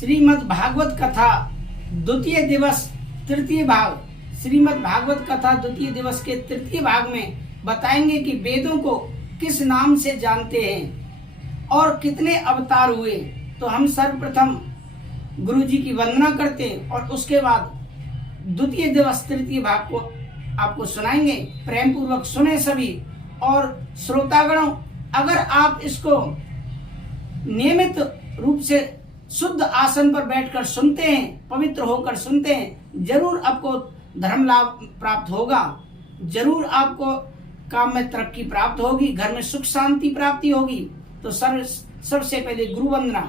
श्रीमद् भागवत कथा द्वितीय दिवस तृतीय भाग। श्रीमद् भागवत कथा द्वितीय दिवस के तृतीय भाग में बताएंगे कि वेदों को किस नाम से जानते हैं और कितने अवतार हुए। तो हम सर्वप्रथम गुरु जी की वंदना करते हैं और उसके बाद द्वितीय दिवस तृतीय भाग को आपको सुनाएंगे। प्रेम पूर्वक सुने सभी। और श्रोतागणों, अगर आप इसको नियमित रूप से शुद्ध आसन पर बैठकर सुनते हैं, पवित्र होकर सुनते हैं, जरूर आपको धर्म लाभ प्राप्त होगा, जरूर आपको काम में तरक्की प्राप्त होगी, घर में सुख शांति प्राप्ति होगी। तो सबसे पहले गुरु वंदना।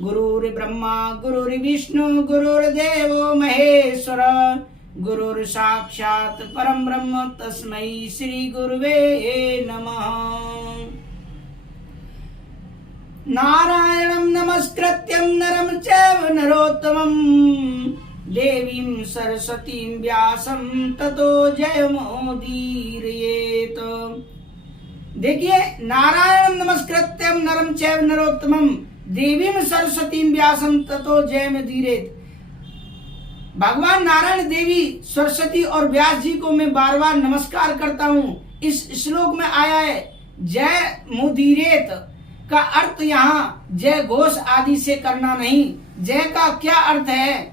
गुरुर् ब्रह्मा गुरुर्विष्णु गुरुर्देवो महेश्वर गुरुर् साक्षात् परम ब्रह्म तस्मै श्री गुरुवे नमः। नारायणं नमस्कृत्यं नरं चैव नरोत्तमं देवीं सरस्वतीं व्यासं ततो जयमुदीरयेत्। देखिए, नारायणं नमस्कृत्यं नरं चैव नरोत्तमं देवीं सरस्वतीं व्यासं ततो जयमुदीरयेत्। भगवान नारायण, देवी सरस्वती और व्यास जी को मैं बार बार नमस्कार करता हूँ। इस श्लोक में आया है जय मुदीरेत का अर्थ यहाँ जय घोष आदि से करना नहीं। जय का क्या अर्थ है?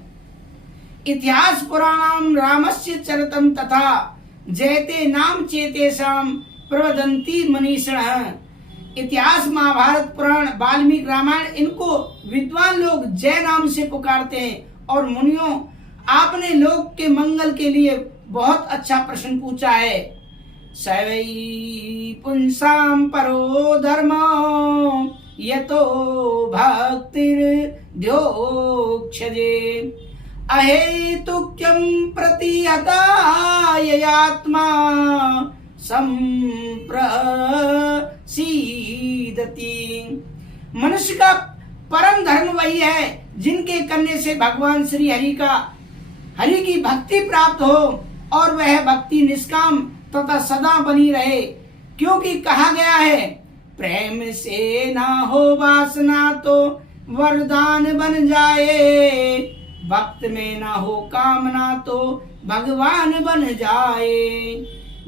इतिहास पुराणम रामस्य चरितम तथा जयते नाम चेतेषाम प्रवदन्ति मनीषिणः। इतिहास, महाभारत, पुराण, वाल्मीकि रामायण, इनको विद्वान लोग जय नाम से पुकारते हैं। और मुनियों, आपने लोक के मंगल के लिए बहुत अच्छा प्रश्न पूछा है। सवै पुंसाम परो धर्म यतो भक्तिर्ध्योक्षजे अहेतुक्यं प्रतिहताययात्मा संप्रसीदति। मनुष्य का परम धर्म वही है जिनके करने से भगवान श्री हरि की भक्ति प्राप्त हो और वह भक्ति निष्काम तथा सदा बनी रहे। क्योंकि कहा गया है, प्रेम से ना हो वासना तो वरदान बन जाए, भक्त में ना हो कामना तो भगवान बन जाए।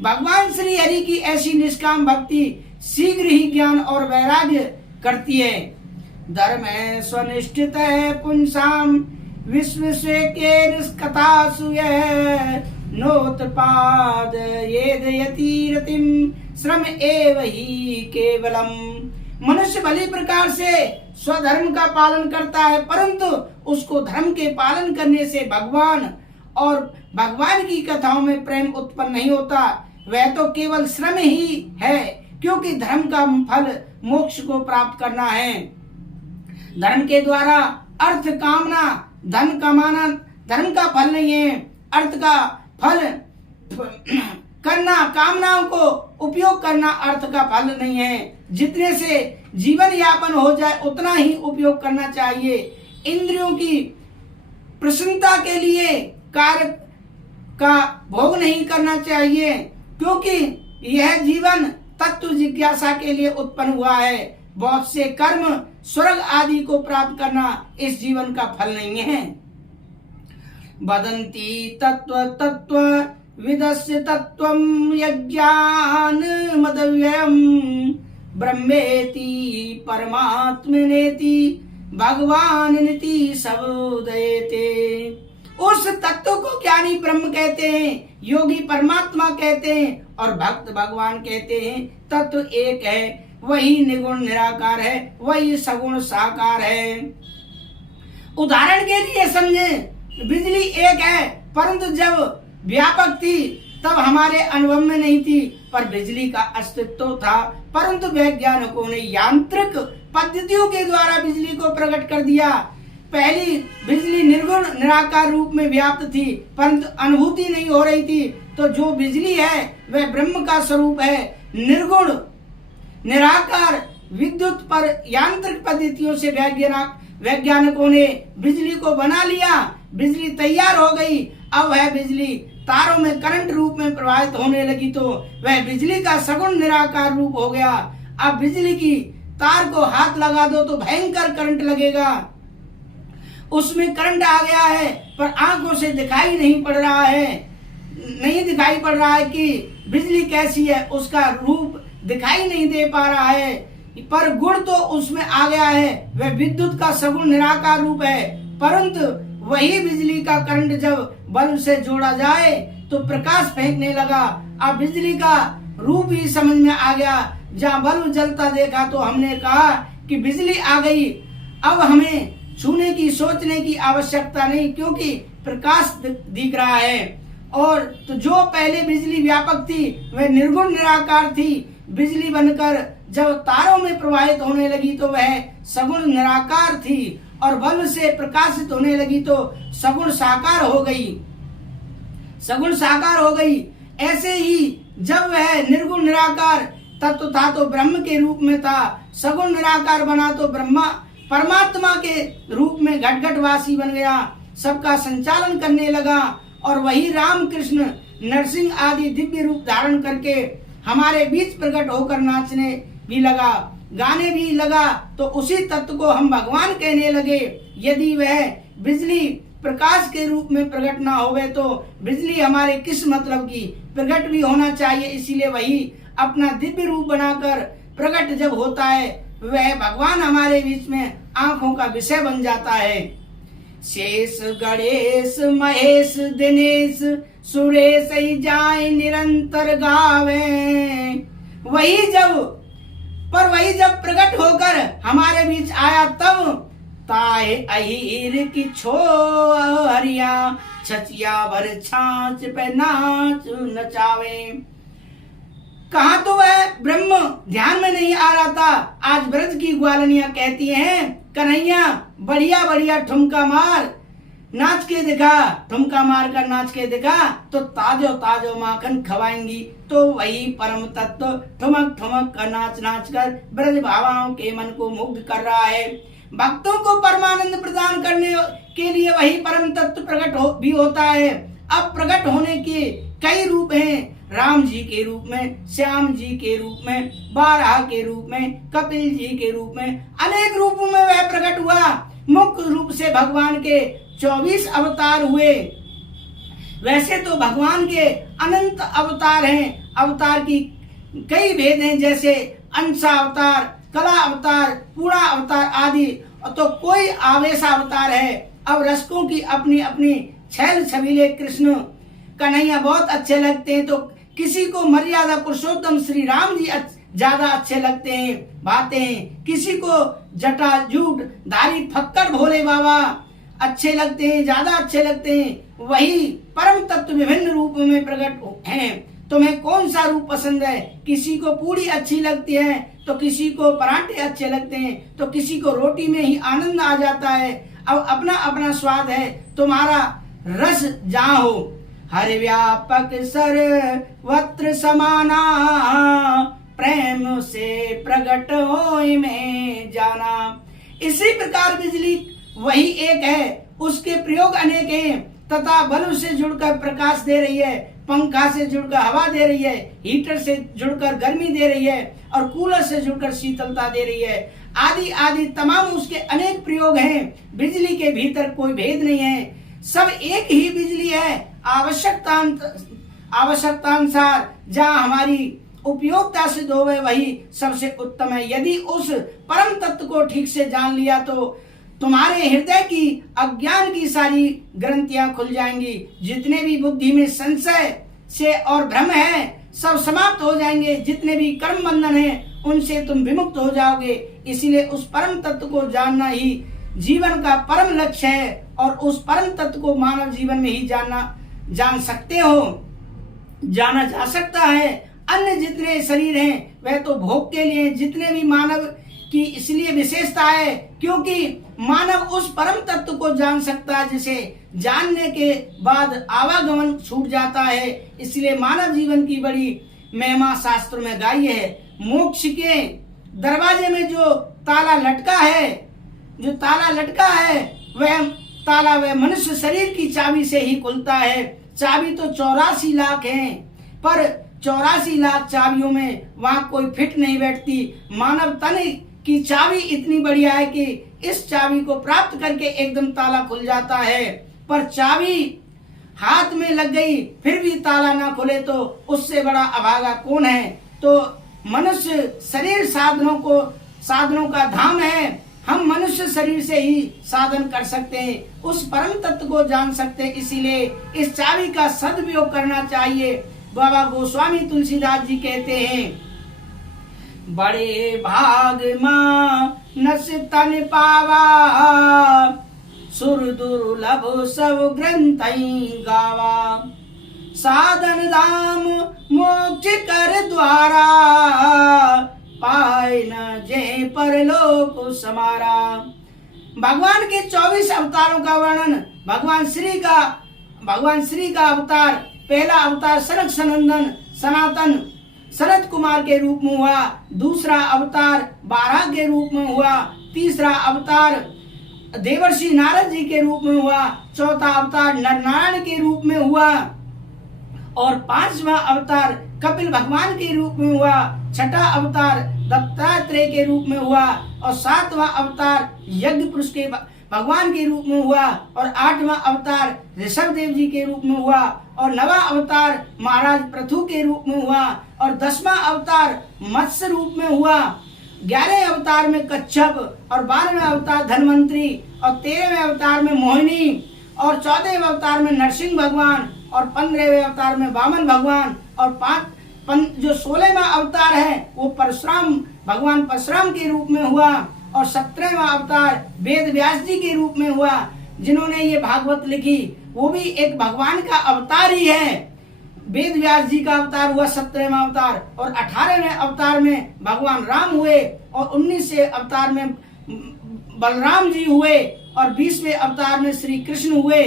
भगवान श्री हरि की ऐसी निष्काम भक्ति शीघ्र ही ज्ञान और वैराग्य करती है। धर्म स्वनिष्ठित पुंसाम विश्व के कथासु नोत्पाद येदयति रतिम श्रम एव ही केवलम। मनुष्य भली प्रकार से स्वधर्म का पालन करता है, परंतु उसको धर्म के पालन करने से भगवान और भगवान की कथाओं में प्रेम उत्पन्न नहीं होता। वह तो केवल श्रम ही है, क्योंकि धर्म का फल मोक्ष को प्राप्त करना है। धर्म के द्वारा अर्थ कामना, धन कमाना धर्म का फल नहीं है। अर्थ का फल करना, कामनाओं को उपयोग करना अर्थ का फल नहीं है। जितने से जीवन यापन हो जाए उतना ही उपयोग करना चाहिए। इंद्रियों की प्रसन्नता के लिए कार्य का भोग नहीं करना चाहिए, क्योंकि यह जीवन तत्व जिज्ञासा के लिए उत्पन्न हुआ है। बहुत से कर्म स्वर्ग आदि को प्राप्त करना इस जीवन का फल नहीं है। वदन्ति तत्व तत्व विदस्य तत्वं यज्ञान मदव्ययम् ब्रह्मेति परमात्मनेति भगवान नीति सबुदयते। उस तत्व को ज्ञानी ब्रह्म कहते हैं, योगी परमात्मा कहते हैं और भक्त भगवान कहते हैं। तत्व एक है, वही निर्गुण निराकार है, वही सगुण साकार है। उदाहरण के लिए समझे, बिजली एक है, परंतु जब व्यापक थी तब हमारे अनुभव में नहीं थी, पर बिजली का अस्तित्व था। परंतु वैज्ञानिकों ने यांत्रिक पद्धतियों के द्वारा बिजली को प्रकट कर दिया। पहली बिजली निर्गुण निराकार रूप में व्याप्त थी, परंतु अनुभूति नहीं हो रही थी। तो जो बिजली है वह ब्रह्म का स्वरूप है, निर्गुण निराकार विद्युत पर यांत्रिक पद्धतियों से वैज्ञानिकों ने बिजली को बना लिया। बिजली तैयार हो गई। अब वह बिजली तारों में करंट रूप में प्रवाहित होने लगी, तो वह बिजली का सगुण निराकार रूप हो गया। अब बिजली की तार को हाथ लगा दो तो भयंकर करंट लगेगा। उसमें करंट आ गया है पर आंखों से दिखाई नहीं पड़ रहा है, नहीं दिखाई पड़ रहा है कि बिजली कैसी है, उसका रूप दिखाई नहीं दे पा रहा है, पर गुण तो उसमें आ गया है, वह विद्युत का सगुण निराकार रूप है। परंतु वही बिजली का करंट जब बल्ब से जोड़ा जाए तो प्रकाश फेंकने लगा। अब बिजली का रूप ही समझ में आ गया। जहाँ बल्ब जलता देखा तो हमने कहा कि बिजली आ गई, अब हमें छूने की सोचने की आवश्यकता नहीं, क्योंकि प्रकाश दिख रहा है। और तो जो पहले बिजली व्यापक थी वह निर्गुण निराकार थी, बिजली बनकर जब तारों में प्रवाहित होने लगी तो वह सगुण निराकार थी, और बल्ब से प्रकाशित होने लगी तो सगुण साकार हो गई, सगुण साकार हो गई। ऐसे ही जब वह निर्गुण निराकार तत्व था तो ब्रह्म के रूप में था, सगुण निराकार बना तो ब्रह्मा परमात्मा के रूप में घट घट वासी बन गया, सबका संचालन करने लगा। और वही राम कृष्ण नरसिंह आदि दिव्य रूप धारण करके हमारे बीच प्रकट होकर नाचने भी लगा, गाने भी लगा, तो उसी तत्व को हम भगवान कहने लगे। यदि वह बिजली प्रकाश के रूप में प्रकट ना होवे तो बिजली हमारे किस मतलब की, प्रकट भी होना चाहिए। इसीलिए वही अपना दिव्य रूप बनाकर प्रकट जब होता है वह भगवान हमारे बीच में आंखों का विषय बन जाता है। शेष गणेश महेश दिनेश सुरेश ही जाए निरंतर गावे, वही जब प्रकट होकर हमारे बीच आया तब ताए अहीर की छोरिया छचिया भर छाछ पे नाच नचावे। कहा तो वह ब्रह्म ध्यान में नहीं आ रहा था। आज ब्रज की ग्वालनियां कहती हैं कन्हैया बढ़िया बढ़िया ठुमका मार, नाच के दिखा, ठुमका मार कर नाच के दिखा तो ताजो ताजो माखन खवाएंगी। तो वही परम तत्व ठुमक ठुमक कर नाच नाच कर ब्रज भावाओं के मन को मुग्ध कर रहा है। भक्तों को परमानंद प्रदान करने के लिए वही परम तत्व प्रकट भी होता है। अब प्रकट होने के कई रूप हैं, राम जी के रूप में, श्याम जी के रूप में, बारह के रूप में, कपिल जी के रूप में, अनेक रूपों में वह प्रकट हुआ। मुख्य रूप से भगवान के 24 अवतार हुए। वैसे तो भगवान के अनंत अवतार हैं, अवतार की कई भेद हैं, जैसे अंश अवतार, कला अवतार, पूर्ण अवतार आदि। तो कोई आवेश अवतार है। अब रसकों की अपनी अपनी छैल छबीले कृष्ण कन्हैया बहुत अच्छे लगते हैं, तो किसी को मर्यादा पुरुषोत्तम श्री राम जी ज्यादा अच्छे लगते हैं, भाते हैं, किसी को जटा जूट धारी फक्कर भोले बाबा अच्छे लगते हैं, ज्यादा अच्छे लगते हैं। वही परम तत्व विभिन्न रूपों में प्रकट हैं। तुम्हें कौन सा रूप पसंद है? किसी को पूरी अच्छी लगती है तो किसी को पराठे अच्छे लगते हैं, तो किसी को रोटी में ही आनंद आ जाता है। अब अपना अपना स्वाद है, तुम्हारा रस जहाँ हो। हर व्यापक सर्वत्र समाना, प्रेम से प्रकट होय में जाना। इसी प्रकार बिजली वही एक है, उसके प्रयोग अनेक हैं, तथा बल्ब से जुड़कर प्रकाश दे रही है, पंखा से जुड़कर हवा दे रही है, हीटर से जुड़कर गर्मी दे रही है, और कूलर से जुड़कर शीतलता दे रही है, आदि आदि तमाम उसके अनेक प्रयोग हैं। बिजली के भीतर कोई भेद नहीं है, सब एक ही बिजली है। आवश्यकतानुसार जहाँ हमारी उपयोगिता सिद्ध होवे वही सबसे उत्तम है। यदि उस परम तत्व को ठीक से जान लिया तो तुम्हारे हृदय की अज्ञान की सारी ग्रंथियां खुल जाएंगी। जितने भी बुद्धि में संशय से और भ्रम है सब समाप्त हो जाएंगे। जितने भी कर्म बंधन हैं उनसे तुम विमुक्त हो जाओगे। इसलिए उस परम तत्व को जानना ही जीवन का परम लक्ष्य है, और उस परम तत्व को मानव जीवन में ही जान सकते हो, जाना जा सकता है। अन्य जितने शरीर हैं वह तो भोग के लिए, जितने भी मानव की इसलिए विशेषता है क्योंकि मानव उस परम तत्व को जान सकता है जिसे जानने के बाद आवागमन छूट जाता है। इसलिए मानव जीवन की बड़ी महिमा शास्त्र में गाई है। मोक्ष के दरवाजे में जो ताला लटका है वह मनुष्य शरीर की चाबी से ही खुलता है। चाबी तो 84 लाख हैं, पर 84 लाख चाबियों में वहां कोई फिट नहीं बैठती। मानव तन की चाबी इतनी बढ़िया है कि इस चाबी को प्राप्त करके एकदम ताला खुल जाता है, पर चाबी हाथ में लग गई फिर भी ताला ना खुले तो उससे बड़ा अभागा कौन है। तो मनुष्य शरीर साधनों का धाम है। हम मनुष्य शरीर से ही साधन कर सकते हैं, उस परम तत्व को जान सकते हैं। इसीलिए इस चाबी का सदुपयोग करना चाहिए। बाबा गोस्वामी तुलसीदास जी कहते हैं, बड़े भाग मानस तन पावा, सुर दुर्लभ सब ग्रंथ गावा, साधन धाम मोक्ष कर द्वारा, पाए न जे परलोक समारा। भगवान के 24 अवतारों का वर्णन भगवान श्री का अवतार, पहला अवतार सनक सनंदन सनातन शरद कुमार के रूप में हुआ, दूसरा अवतार बारह के रूप में हुआ, तीसरा अवतार देवर्षि नारद जी के रूप में हुआ, चौथा अवतार नरनारायण के रूप में हुआ, और पांचवा अवतार कपिल भगवान के रूप में हुआ, छठा अवतार दत्तात्रेय के रूप में हुआ, और सातवां अवतार यज्ञ पुरुष के भगवान के रूप में हुआ, और आठवां अवतार ऋषभ देव जी के रूप में हुआ, और नवा अवतार महाराज पृथु के रूप में हुआ, और 10वां अवतार मत्स्य रूप में हुआ, 11वें अवतार में कच्छप, और 12वें अवतार धनवंतरी, और 13वें अवतार में मोहिनी, और 14वें अवतार में नरसिंह भगवान, और 15वें अवतार में वामन भगवान, और जो 16वां अवतार है वो परशुराम भगवान परशुराम के रूप में हुआ, और 17वां अवतार वेद व्यास जी के रूप में हुआ। जिन्होंने ये भागवत लिखी वो भी एक भगवान का अवतार ही है। वेद व्यास जी का अवतार हुआ 17वां अवतार, और 18वें अवतार में भगवान राम हुए, और 19वें अवतार में बलराम जी हुए, और 20वें अवतार में श्री कृष्ण हुए,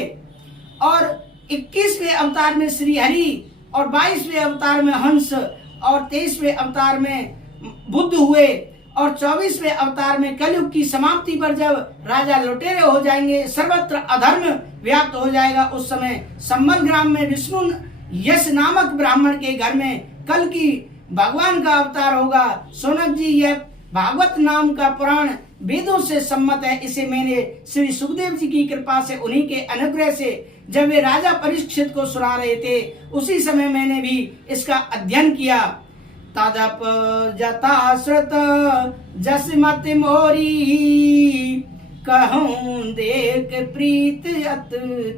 और 21वें अवतार में श्री हरि, और 22वें अवतार में हंस, और 23वें अवतार में बुद्ध हुए, और 24वें अवतार में कलयुग की समाप्ति पर जब राजा लुटेरे हो जाएंगे, सर्वत्र अधर्म व्याप्त हो जाएगा, उस समय संबल ग्राम में विष्णु यश नामक ब्राह्मण के घर में कल की भगवान का अवतार होगा। सोनक जी, यह भागवत नाम का पुराण वेदों से सम्मत है। इसे मैंने श्री सुखदेव जी की कृपा से, उन्हीं के अनुग्रह से, जब वे राजा परीक्षित को सुना रहे थे उसी समय मैंने भी इसका अध्ययन किया। तदप जता श्रुत जसमत मोरी, कहूं देख प्रीत अत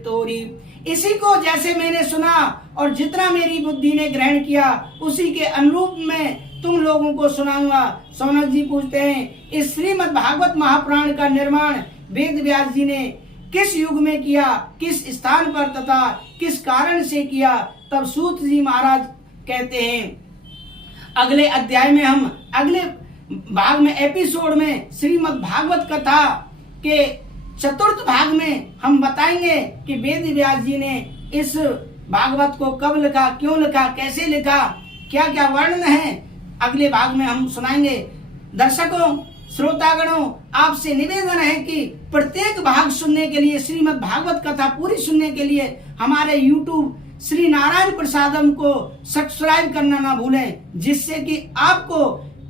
तोरी। इसी को जैसे मैंने सुना और जितना मेरी बुद्धि ने ग्रहण किया उसी के अनुरूप में तुम लोगों को सुनाऊंगा। सोनक जी पूछते हैं, इस श्रीमद् भागवत महापुराण का निर्माण वेद व्यास जी ने किस युग में किया, किस स्थान पर तथा किस कारण से किया? तब सूत जी महाराज कहते हैं, अगले अध्याय में हम अगले भाग में एपिसोड में श्रीमद् भागवत कथा के चतुर्थ भाग में हम बताएंगे कि वेद व्यास जी ने इस भागवत को कब लिखा, क्यों लिखा, कैसे लिखा, क्या क्या वर्णन है, अगले भाग में हम सुनाएंगे। दर्शकों, श्रोतागणों, आपसे निवेदन है कि प्रत्येक भाग सुनने के लिए, श्रीमद् भागवत कथा पूरी सुनने के लिए हमारे YouTube श्री नारायण प्रसादम को सब्सक्राइब करना ना भूलें, जिससे कि आपको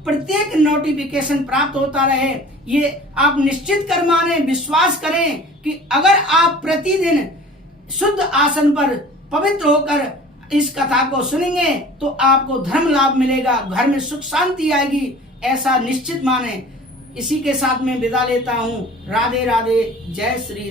प्रत्येक नोटिफिकेशन प्राप्त होता रहे। ये आप निश्चित कर माने, विश्वास करें कि अगर आप प्रतिदिन शुद्ध आसन पर पवित्र होकर इस कथा को सुनेंगे तो आपको धर्म लाभ मिलेगा, घर में सुख शांति आएगी, ऐसा निश्चित माने। इसी के साथ मैं विदा लेता हूँ। राधे राधे, जय श्री राम।